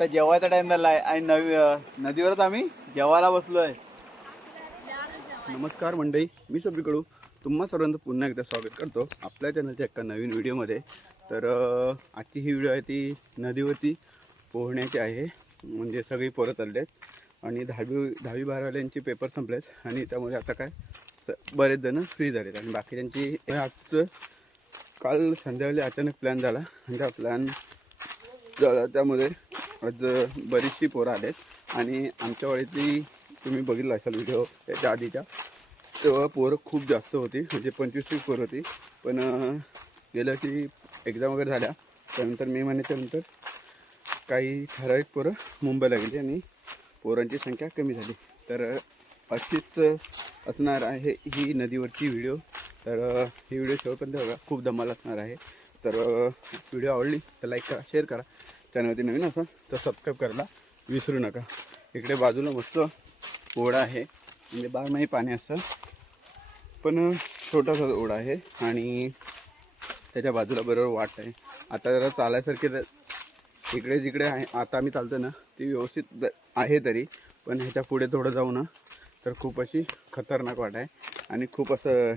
आता जेवायचा टाइम झाला आहे आणि नदीवरच आम्ही जेवायला बसलोय. नमस्कार मंडळी, मी सगळीकडून तुम्हा सर्वांचं पुन्हा एकदा स्वागत करतो आपल्या चॅनलच्या एका नवीन व्हिडिओमध्ये. तर आजची ही व्हिडिओ आहे ती नदीवरती पोहण्याची आहे. म्हणजे सगळी पोरं चालले आहेत आणि 10वी 12वीचे पेपर संपलेत आणि त्यामुळे आता काय बरेच जण फ्री झालेत आणि बाकीच्यांची आजचं काल संध्याकाळी अचानक प्लॅन झाला आणि त्या प्लॅन झाला त्यामुळे आज बरीचशी पोरं आलेत आणि आमच्या वेळेतली तुम्ही बघितला असाल व्हिडिओ त्याच्या आधीच्या, तेव्हा पोरं खूप जास्त होती, म्हणजे 25-30 पोरं होती. पण गेल्या की एक्झाम वगैरे झाल्या त्यानंतर मे महिन्याच्या नंतर काही ठराविक पोरं मुंबईला गेली आणि पोरांची संख्या कमी झाली. तर अशीच असणार आहे ही नदीवरची व्हिडिओ. तर ही व्हिडिओ शेवटपर्यंत बघा, खूप धमाल असणार आहे. तर व्हिडिओ आवडली तर लाईक करा, शेअर करा, चॅनलवरती नवीन असाल तर सबस्क्राईब करायला विसरू नका. इकडे बाजूला मस्त ओढा आहे, म्हणजे 12 महिने पाणी असतं, पण छोटासा ओढा आहे आणि त्याच्या बाजूला बरोबर वाट आहे. आता जरा चालायसारखे इकडे जिकडे आहे आता आम्ही चालतो ना ती व्यवस्थित आहे तरी, पण ह्याच्या पुढे थोडं जाऊ ना तर खूप अशी खतरनाक वाट आहे आणि खूप असं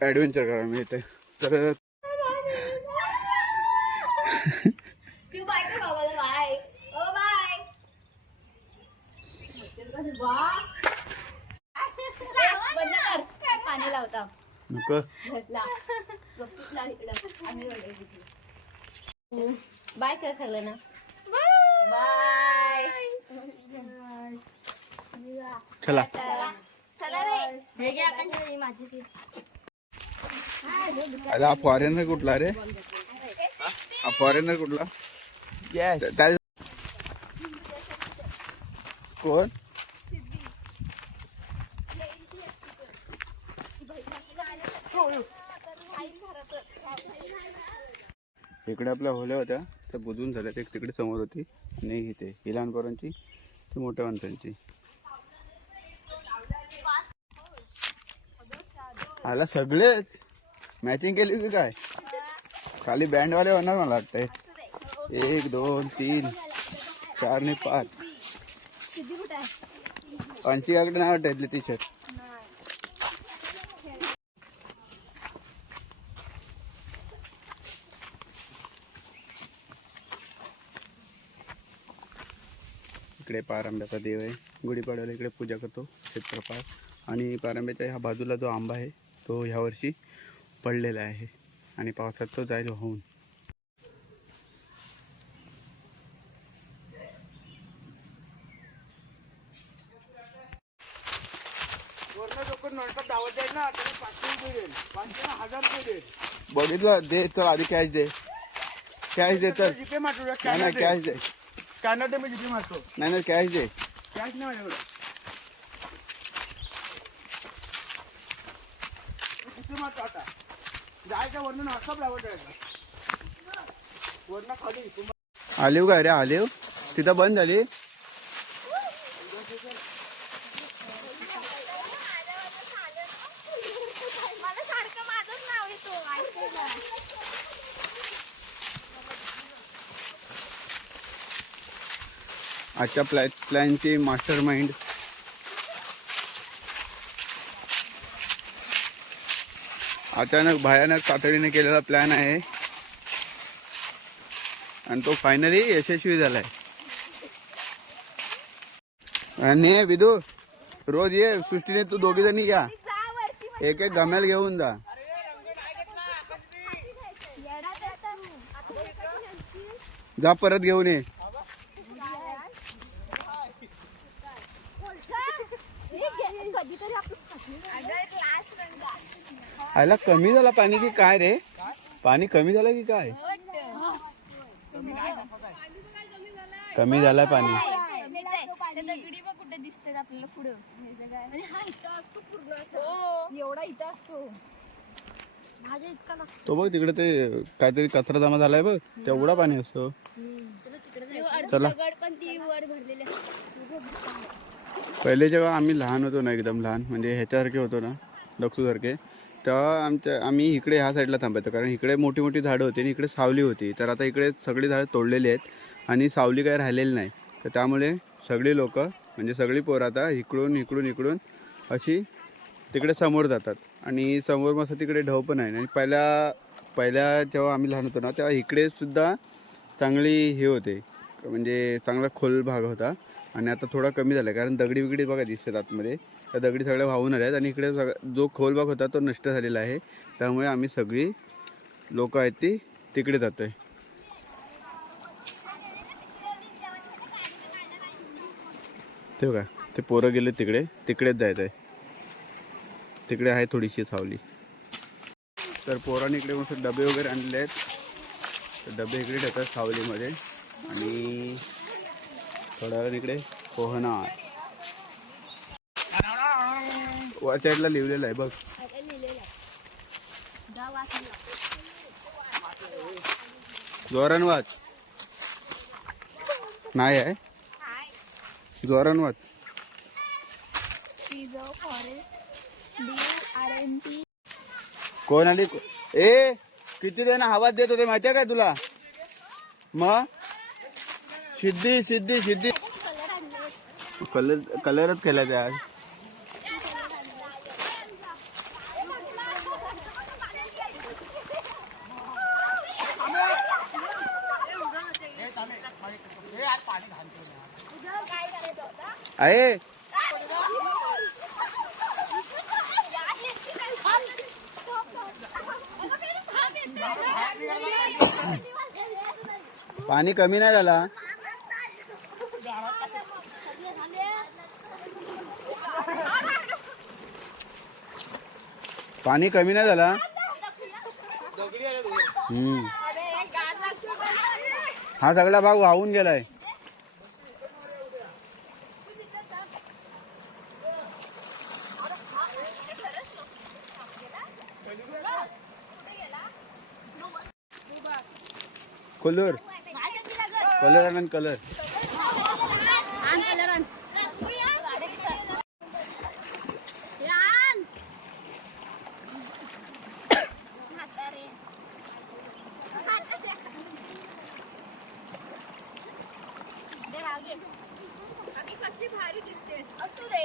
ॲडव्हेंचर करायला मिळते. तर पाणी लावता बाय कर सगळ्यांना. बाय. चला हे घे आकांक्षा, माझी सीट. अरे हा फॉरेनर कुठला रे? हा फॉरेनर कुठला? कोण? इकडे आपल्या होल्या होत्या त्या बुजून झाल्या. एक तिकडे समोर होती आणि इथे ही लहान पोरांची ती मोठ्या माणसांची. आला सगळेच मॅचिंग केली की काय? खाली बँडवाले होणार मला वाटतंय. 1 2 3 4 आणि 5 अंशिकाकडे नाही वाटत टी शर्ट. इकडे पारंब्याचा देव आहे. गुढीपाडव्याला इकडे पूजा करतो क्षेत्रपाळ. आणि पारंब्याच्या ह्या बाजूला जो आंबा आहे तो ह्या वर्षी पडलेला आहे आणि पावसात तो जाईल वाहून. बघितलं दे तर आधी कॅश दे, कॅश दे तर नाही कॅश दे. स्कॅनर मी जिथे मारतो. नाही कॅश दे. कॅश नाही माझ्याकडे. किती मारतो आता जायचं वरनं नाश्ता लावत जायचं वरनं खाली. आलीव काय रे? आलीव तिथं बंद झाली. आजच्या प्लॅनची मास्टर माइंड अचानक भयानक तातडीने केलेला प्लॅन आहे आणि तो फायनली यशस्वी झालाय. आणि विदू रोज ये सृष्टीने तू दोघी जणी घ्या, एक एक गमेल घेऊन जा. जा परत घेऊन ये. आयला कमी झाला पाणी की काय रे? पाणी कमी झालं की काय? कमी झालं पाणी. कुठे दिसते आपल्याला पुढं एवढा इथं असतो. तो बघ तिकडे ते काहीतरी कचरा जमा झालाय बघ, तेवढा पाणी असतो. चला पहिले जेव्हा आम्ही लहान होतो ना, एकदम लहान म्हणजे ह्याच्यासारखे होतो ना, दक्षूसारखे, तेव्हा आम्ही इकडे ह्या साईडला थांबायचो कारण इकडे मोठी मोठी झाडं होती आणि इकडे सावली होती. तर आता इकडे सगळी झाडं तोडलेली आहेत आणि सावली काही राहिलेली नाही. तर त्यामुळे सगळी लोक म्हणजे सगळी पोरं आता इकडून अशी तिकडे समोर जातात. आणि समोर मस्त तिकडे ढव पण आहे. आणि पहिल्या जेव्हा आम्ही लहान होतो ना तेव्हा इकडे सुद्धा चांगली हे होते, म्हणजे चांगला खोल भाग होता. आणि आता थोडा कमी झाला आहे कारण दगडी बिगडी बघा दिसतात आतमध्ये. त्या दगडी सगळ्या वाहून आल्या आहेत आणि इकडे जो खोल भाग होता तो नष्ट झालेला आहे. त्यामुळे आम्ही सगळी लोक आहेत ती तिकडे जातो आहे. ते बघा ते पोरं गेले तिकडेच जायचं आहे. तिकडे आहे थोडीशी सावली. तर पोरांनी इकडे मस्त डबे वगैरे आणले आहेत. तर डबे इकडे ठेवतात सावलीमध्ये. आणि थोड्या वेळाने इकडे पोहणार साईडला लिहिलेलं आहे बघ. जोरान वाच. नाही आहे जोरान वाच. कोण आली ए किती देना आवाज देत होते माहिती आहे काय तुला? मग सिद्धी कलरच खेळायचा आज. आहे पाणी कमी नाही झाला. पाणी कमी नाही झाला. हा सगळा भाग वाहून गेलाय. कलर आणि कलर भारी दिसते. असू दे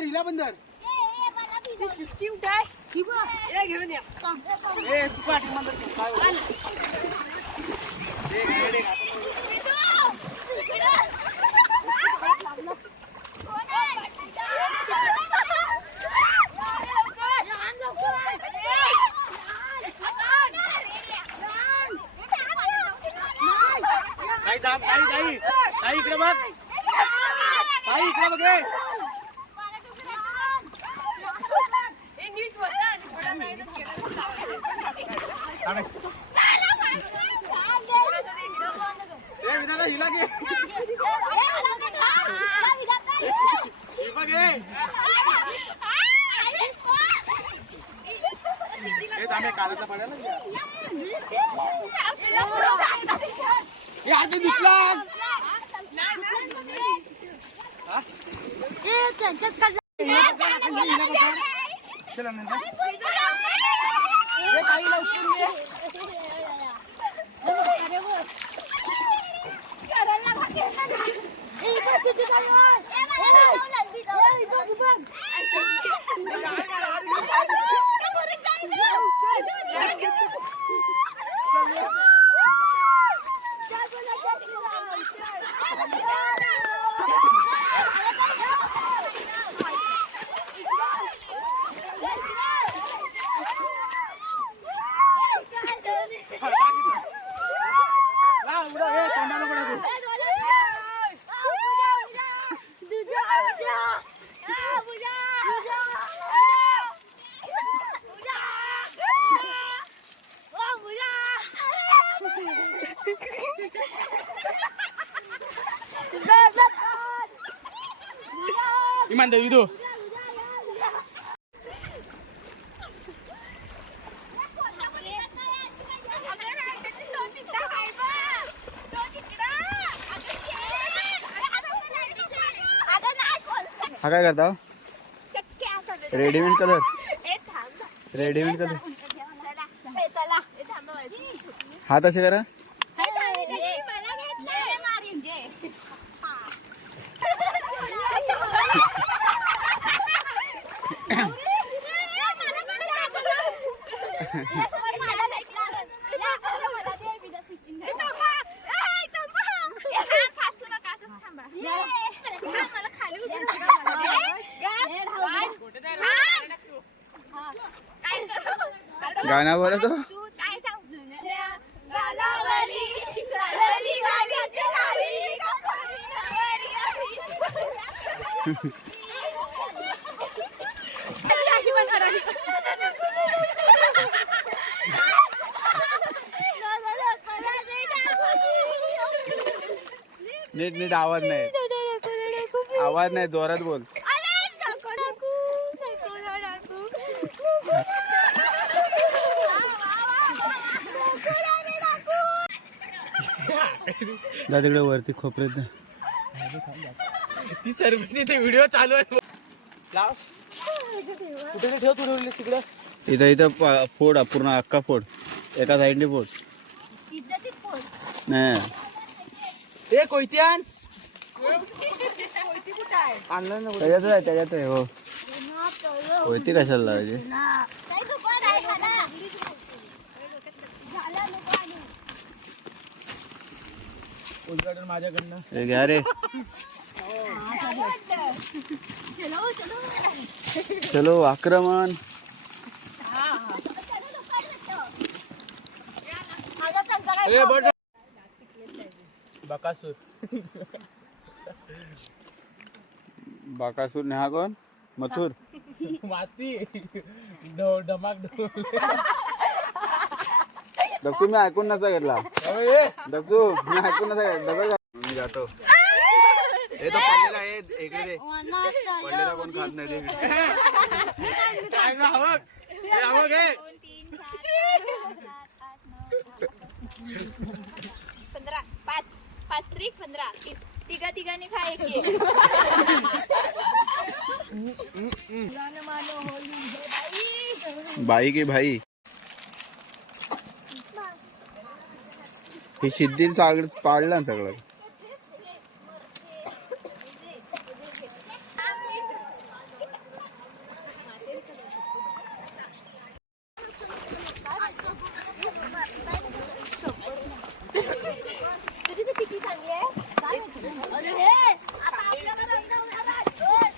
हिला बंदर घेऊन या. ताई इकडे बघ. ताई इकडे बघ. हिला घे काढायला पडेल आधी दिसला. Iman dari itu. हा काय करता? रेडीमेड कलर ए थांब ना. रेडीमेड कलर चला ए थांबा माझी. हात असे करा. मला घेतलंय मारीन घे. गाणं बोला तो. नीट नीट आवाज नाही, आवाज नाही, जोरात बोल. जा तिकडे वरती खोपऱ्यात. ती सर्विसनी ते व्हिडिओ चालू आहे. लाव कुठे ठेव तू तिकडे. इथं इथं फोड पूर्ण अख्खा फोड, एका साईडने फोड. नाही ए कोयत्यान आणलं ना. त्याच्यातच आहे, त्याच्यात आहे. हो होती कशाला लावायची. उद्घाटन माझ्याकडनं. हे घ्या रे. चलो आक्रमण. बकासूर. बाकासूर ने हा कोण? मथुर. माती धमाक दक्षू मी ऐकून नसा घेतला. दक्षू मी ऐकून नसा घेतला. दगड मी जातो. हे तो पडलेला आहे इकडे दे. पडलेला कोण खात नाही ते. 15 तिघांनी खा एक. बाई की भाई हे सिद्धीन पाडलं सगळं.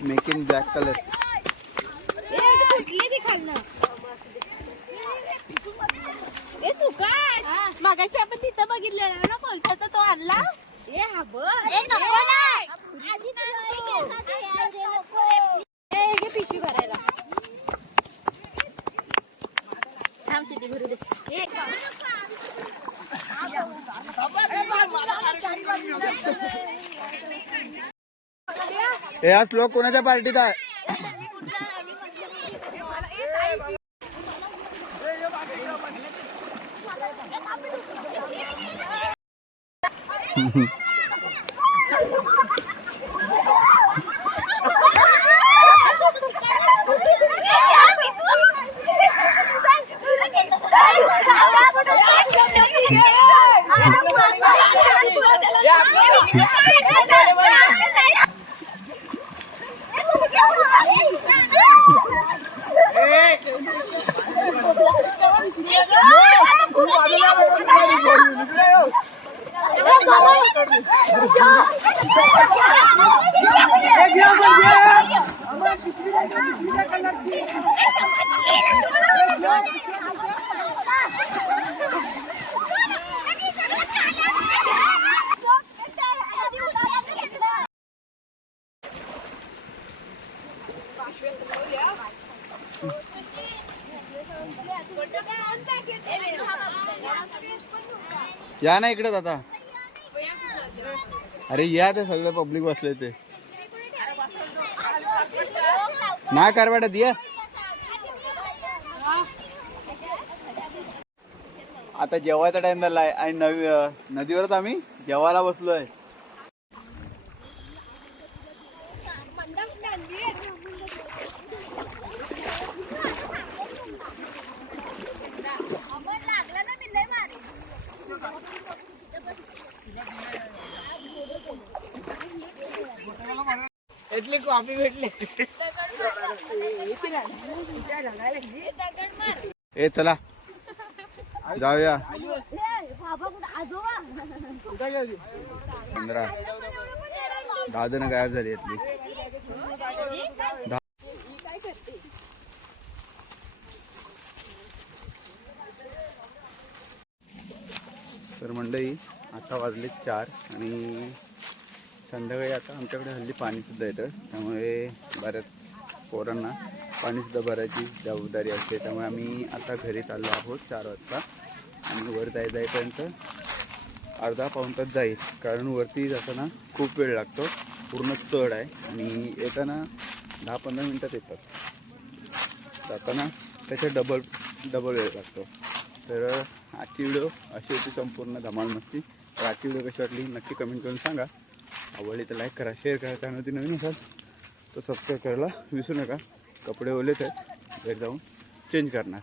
Making black colour. मगाशी आपण तिथं बघितलेला ना कोलकाता, तो आणला. पिशवी भरायला थांब. सिटी भरू दे. हे आज लोक कोणाच्या पार्टीत आहे? या ना इकडे आता. अरे या ते सगळे पब्लिक बसले ते. नाही करवाड्यात या. आता जेवायचा टाइम झालाय आणि नदीवरच आम्ही जेवायला बसलोय. भेटले कॉफी भेटले ए चला जाऊया. पंधरा 10 जण गायब झाली यातली. तर मंडळी आता वाजले 4 आणि संध्याकाळी आता आमच्याकडे हल्ली पाणीसुद्धा येतं, त्यामुळे बऱ्याच पोरांना पाणीसुद्धा भरायची जबाबदारी असते. त्यामुळे आम्ही आता घरी चाललो आहोत 4 वाजता आणि वर जाईपर्यंत अर्धा पाऊण तास जाईल, कारण वरती जाताना खूप वेळ लागतो, पूर्ण चढ आहे आणि येताना 10-15 मिनटात येतात, जाताना त्याच्या डबल वेळ लागतो. तर आजची व्हिडिओ अशी होती संपूर्ण धमाल मस्ती. तर आजची व्हिडिओ कशी वाटली नक्की कमेंट करून सांगा. आवडली तर लाईक करा, शेअर करा, त्यामध्ये नवीन असाल तर सबस्क्राईब करायला विसरू नका. कपडे ओलेच आहेत, घरी जाऊन चेंज करणार.